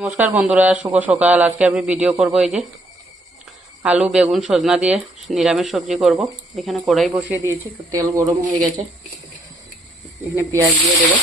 নমস্কার বন্ধুরা, শুভ সকাল। আজকে আমি ভিডিও করব এই যে আলু বেগুন সজনা দিয়ে নিরামিষ সবজি করব। এখানে কড়াই বসিয়ে দিয়েছি, তেল গরম হয়ে গেছে। এখানে পেঁয়াজ দিয়ে দেবো।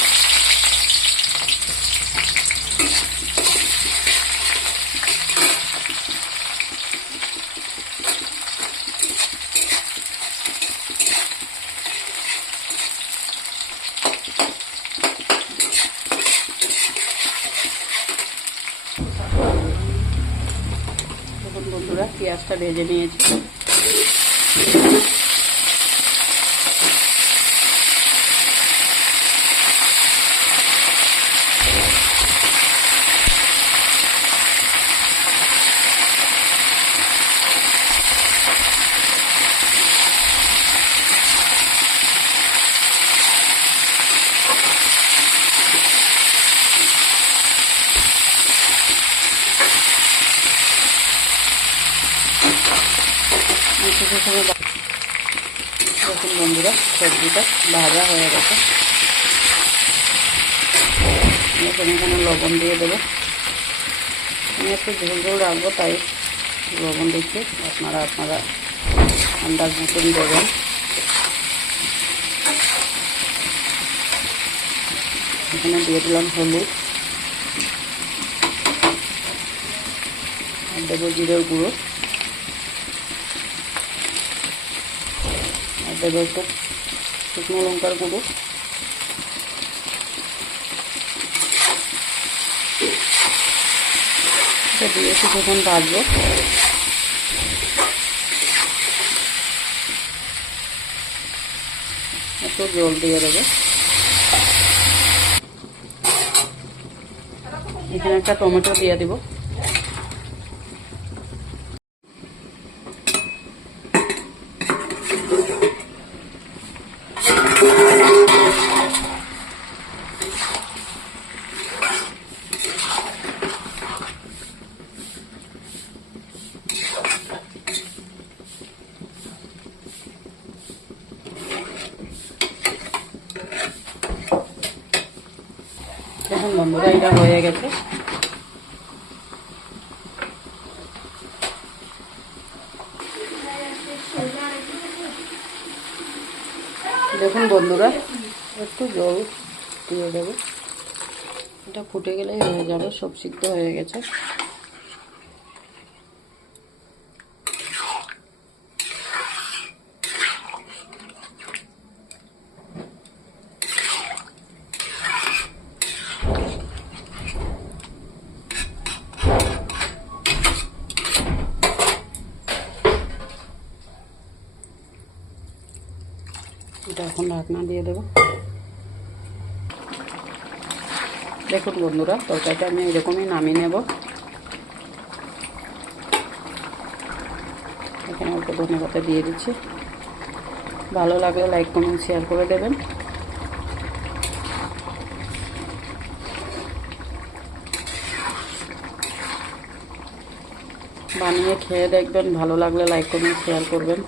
দেখুন বন্ধুরা, পেঁয়াজটা ভেজে নিয়েছি। দেখুন বন্ধুরা, সবজিটা ভাজা হয়ে গেছে। এখানে লবণ দিয়ে দেবো। আমি একটু ঝোল ঝোল রাখবো, তাই লবণ দিচ্ছি। আপনারা আন্দাজ মতন দেবেন। এখানে দিয়ে দিলাম হলুদ, আর দেবো জিরের গুঁড়ো, আর দেবো একটু শুকনো লঙ্কার গুঁড়ো। এটা দিয়ে কিছুক্ষণ ভাজবো। একটু জল দিয়ে দেবো। এখানে একটা টমেটো দিয়ে দিব। দেখুন বন্ধুরা, এটা হয়ে গেছে। দেখুন বন্ধুরা, একটু জল দিয়ে দেবো। এটা ফুটে গেলেই হয়ে যাবে, সব সিদ্ধ হয়ে গেছে। এটা এখন ঢাকনা দিয়ে দেবো। দেখুন বন্ধুরা, তরকারিটা আমি এরকমই নামিয়ে নেব। এখানে অল্প ধনেপাতা দিয়ে দিচ্ছি। ভালো লাগলে লাইক কমেন্ট শেয়ার করে দেবেন। বানিয়ে খেয়ে দেখবেন, ভালো লাগলে লাইক কমেন্ট শেয়ার করবেন।